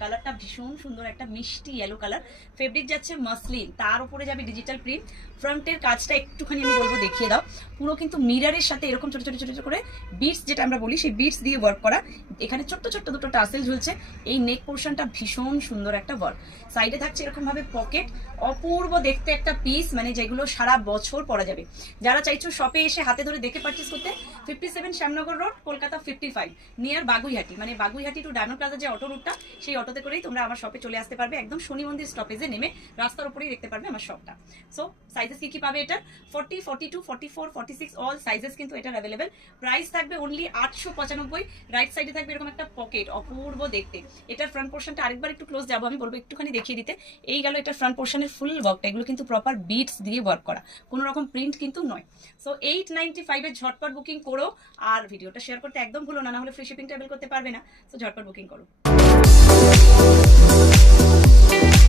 কালারটা ভীষণ সুন্দর, একটা মিষ্টি ইয়েলো কালার। ফেব্রিক যাচ্ছে মাসলিন, তার উপরে যাবে ডিজিটাল প্রিন্ট। ফ্রন্টের কাজটা একটুখানি আমি বলবো দেখিয়ে দাও। পুরো কিন্তু মিরারের সাথে এরকম ছোট ছোট ছোট ছোট করে বিটস, যেটা আমরা বলি সেই বিটস দিয়ে ওয়ার্ক করা। এখানে ছোট্ট ছোট্ট দুটো টাসেল ঝুলছে। এই নেক পোর্শনটা ভীষণ সুন্দর একটা ওয়ার্ক। সাইডে থাকছে এরকম ভাবে পকেট, অপূর্ব দেখতে একটা পিস, মানে যেগুলো সারা বছর পরা যাবে। যারা চাইছো শপে এসে হাতে ধরে দেখে পারচেস করতে, 57 শ্যামনগর রোড, কলকাতা 55, নিয়ার বাগুইহাটি, মানে বাগুইহাটি টু ডায়মন্ড প্লাজা যে অটো রুটটা, সেই অটোতে করেই তোমরা আমার শপে চলে আসতে পারবে। একদম শনি মন্দির স্টপেজে নেমে রাস্তার উপরেই দেখতে পারবে আমার শপটা। সো সাইজেস কি কি পাবে এটা? 40, 42, 44, 46 অল সাইজেস কিন্তু এটার অ্যাভেলেবেল। প্রাইস থাকবে অনলি 895। রাইট সাইডে থাকবে এরকম একটা পকেট, অপূর্ব দেখতে। এটার ফ্রন্ট পোর্শনটা আরেকবার একটু ক্লোজ যাবো, আমি বলবো একটুখানি দেখিয়ে দিতে। এই গেল এটার ফ্রন্ট পোর্শনের ফুল ওয়ার্কটা। এগুলো কিন্তু প্রপার বিটস দিয়ে ওয়ার্ক করা, কোনো রকম প্রিন্ট কিন্তু নয়। সো 895 এর ঝটপট বুকিং করো। আর ভিডিওটা শেয়ার করতে একদম ভুলো না, না হলে ফ্রি শিপিং টেবিল করতে পারবে না। সো ঝটপট বুকিং করো।